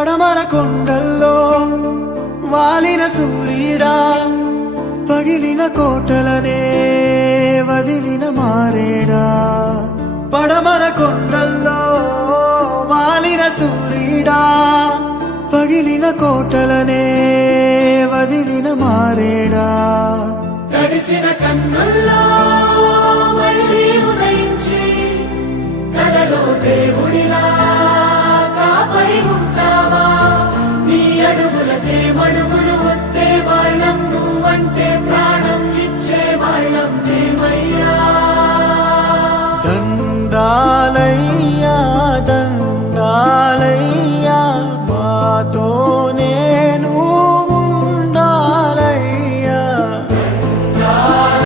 పడమర కొండల్లో వాలిన సూర్యుడా, పగిలిన కోటలనే వదిలిన మారేడా. పడమర కొండల్లో వాలిన సూర్యుడా, పగిలిన కోటలనే వదిలిన మారేడా. తడిసిన కన్నుల్లో మళ్ళీ ఉదయించి కలలో దేవుడిలా కాపై ఉంటావా. నీ అడుగులకే మడుగులు వస్తే వాళ్ళం నువ్వంటే